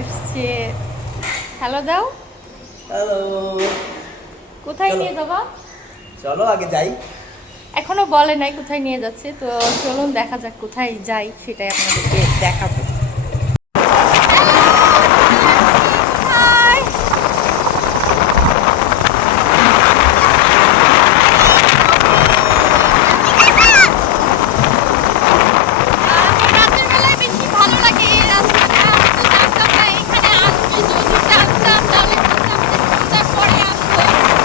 আসছে। হ্যালো দাও। হ্যালো কোথায় নিয়ে যাবা? চলো আগে যাই। এখনও বলে নাই কোথায় নিয়ে যাচ্ছে তো চলুন দেখা যাক কোথায় যাই সেটাই আপনাদেরকে দেখাবো রাতের বেলায় বেশি ভালো লাগে এই রাস্তাটা তো জানতাম না এখানে আসবে যদি জানতাম তাহলে চিন্তা চিন্তা করে আসব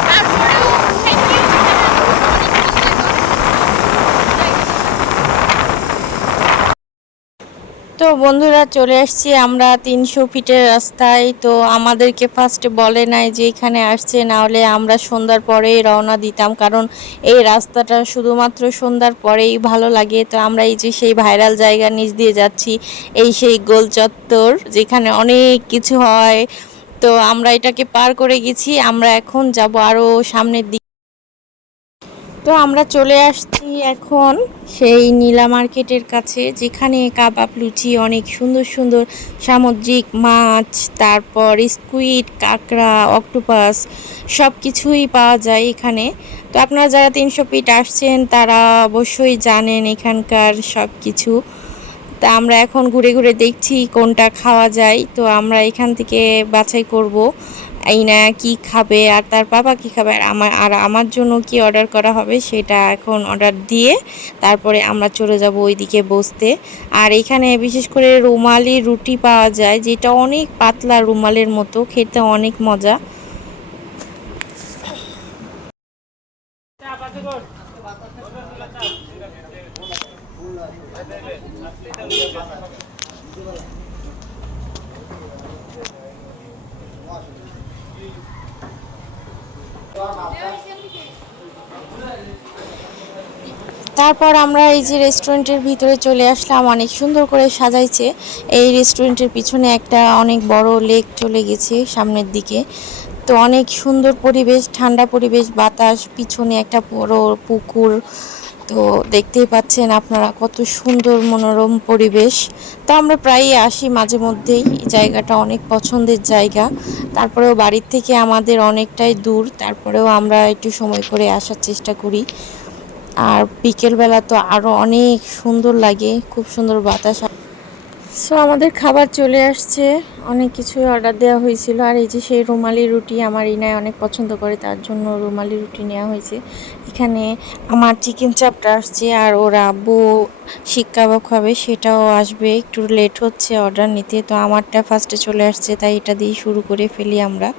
তারপরেও thank you, এখানে আসতে অনেক খুশি লাগল। তো বন্ধুরা চলে আসছি আমরা তিনশো ফিটের রাস্তায়। তো আমাদেরকে ফার্স্ট বলে নাই যে এখানে আসছে, না হলে আমরা সন্ধ্যার পরেই রওনা দিতাম। কারণ এই রাস্তাটা শুধুমাত্র সন্ধ্যার পরেই ভালো লাগে। তো আমরা এই যে সেই ভাইরাল জায়গা নিচ দিয়ে যাচ্ছি, এই সেই গোল চত্বর যেখানে অনেক কিছু হয়। তো আমরা এটাকে পার করে গেছি। আমরা এখন যাব আরও সামনের দিকে তো আমরা চলে আসছি এখন সেই নীলা মার্কেটের কাছে, যেখানে কাবাব, লুচি, অনেক সুন্দর সুন্দর সামুদ্রিক মাছ, তারপর স্কুইড, কাঁকড়া, অক্টোপাস সব কিছুই পাওয়া যায় এখানে। তো আপনারা যারা তিনশো ফিট আসছেন, তারা অবশ্যই জানেন এখানকার সব কিছু তা আমরা এখন ঘুরে ঘুরে দেখছি কোনটা খাওয়া যায়। তো আমরা এখান থেকে বাছাই করব। এই না, কি খাবে, আর তার বাবা কি খাবে, আর আমার আর আমার জন্য কি অর্ডার করা হবে সেটা এখন অর্ডার দিয়ে তারপরে আমরা চলে যাব ওইদিকে বসতে। আর এখানে বিশেষ করে রুমালি রুটি পাওয়া যায়, যেটা অনেক পাতলা রুমালের মতো, খেতে অনেক মজা। তারপর আমরা এই যে রেস্টুরেন্টের ভিতরে চলে আসলাম, অনেক সুন্দর করে সাজাইছে। এই রেস্টুরেন্টের পিছনে একটা অনেক বড় লেক চলে গেছে সামনের দিকে। তো অনেক সুন্দর পরিবেশ, ঠান্ডা পরিবেশ, বাতাস, পিছনে একটা বড় পুকুর। তো দেখতেই পাচ্ছেন আপনারা কত সুন্দর মনোরম পরিবেশ। তো আমরা প্রায়ই আসি মাঝে মধ্যেই, জায়গাটা অনেক পছন্দের জায়গা। তারপরেও বাড়ির থেকে আমাদের অনেকটাই দূর, তারপরেও আমরা একটু সময় করে আসার চেষ্টা করি। আর বিকেলবেলা তো আরও অনেক সুন্দর লাগে, খুব সুন্দর বাতাস সো আমাদের খাবার চলে আসছে। অনেক কিছুই অর্ডার দেওয়া হয়েছিল। আর এই যে সেই রুমালি রুটি আমার ইনায় অনেক পছন্দ করে, তার জন্য রুমালি রুটি নেওয়া হয়েছে। এখানে আমার চিকেন চাপটা আসছে আর ওরা আব্বু শিক খাবে, সেটাও আসবে। একটু লেট হচ্ছে অর্ডার নিতে, তো আমারটা ফার্স্টে চলে আসছে, তাই এটা দিয়ে শুরু করে ফেলি আমরা।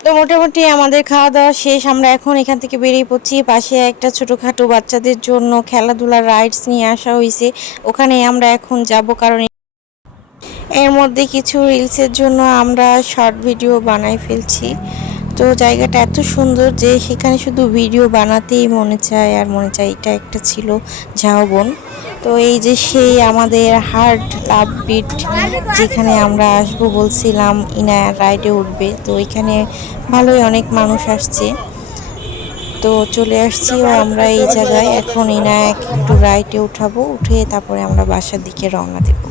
তো মোটামুটি আমাদের খাওয়া দাওয়া শেষ। আমরা এখন এখান থেকে বেরিয়ে পড়ছি। পাশে একটা ছোটোখাটো বাচ্চাদের জন্য খেলাধুলার রাইডস নিয়ে আসা হয়েছে ওখানে আমরা এখন যাব কারণ এর মধ্যে কিছু রিলসের জন্য আমরা শর্ট ভিডিও বানাই ফেলছি। তো জায়গাটা এত সুন্দর যে সেখানে শুধু ভিডিও বানাতেই মনে চায় আর মনে চায় এটা একটা ছিল ঝাউবন। তো এই যে সেই আমাদের হার্ট লাভ বিট যেখানে আমরা আসব বলছিলাম ইনা রাইডে উঠবে। তো এখানে ভালোই অনেক মানুষ আসছে। তো চলে আসছি আমরা এই জায়গায়। এখন ইনা একটু রাইডে উঠাবো, উঠে তারপরে আমরা বাসার দিকে রওনা দেবো।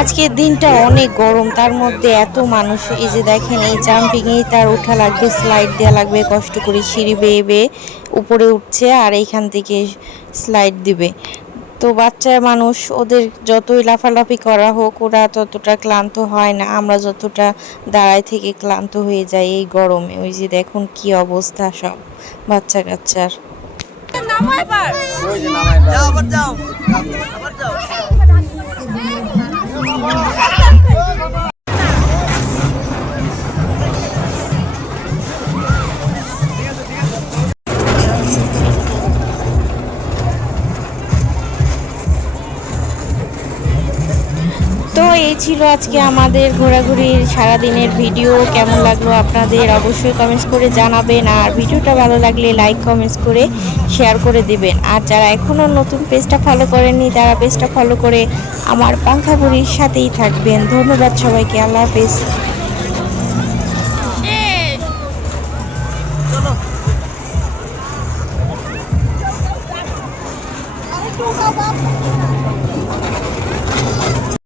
আজকের দিনটা অনেক গরম তার মধ্যে এত মানুষ এই যে দেখেন এই জাম্পিংয়েই তার ওঠা লাগবে স্লাইড দেওয়া লাগবে কষ্ট করে সিঁড়ি বেয়ে বেয়ে উপরে উঠছে আর এইখান থেকে স্লাইড দিবে। তো বাচ্চা মানুষ ওদের যতই লাফালাফি করা হোক ওরা ততটা ক্লান্ত হয় না আমরা যতটা দাঁড়ায় থেকে ক্লান্ত হয়ে যাই এই গরমে। ওই যে দেখুন কি অবস্থা সব বাচ্চা কাচ্চার। Wow. এই ছিল আজকে আমাদের ঘোরাঘুরির সারাদিনের ভিডিও, কেমন লাগল আপনাদের অবশ্যই কমেন্টস করে জানাবেন, আর ভিডিওটা ভালো লাগলে লাইক কমেন্টস করে শেয়ার করে দেবেন। আর যারা এখনও নতুন পেজটা ফলো করেননি, তারা পেজটা ফলো করে আমার পাঙ্খাগুড়ির সাথেই থাকবেন। ধন্যবাদ সবাইকে, আল্লাহ হাফেজ।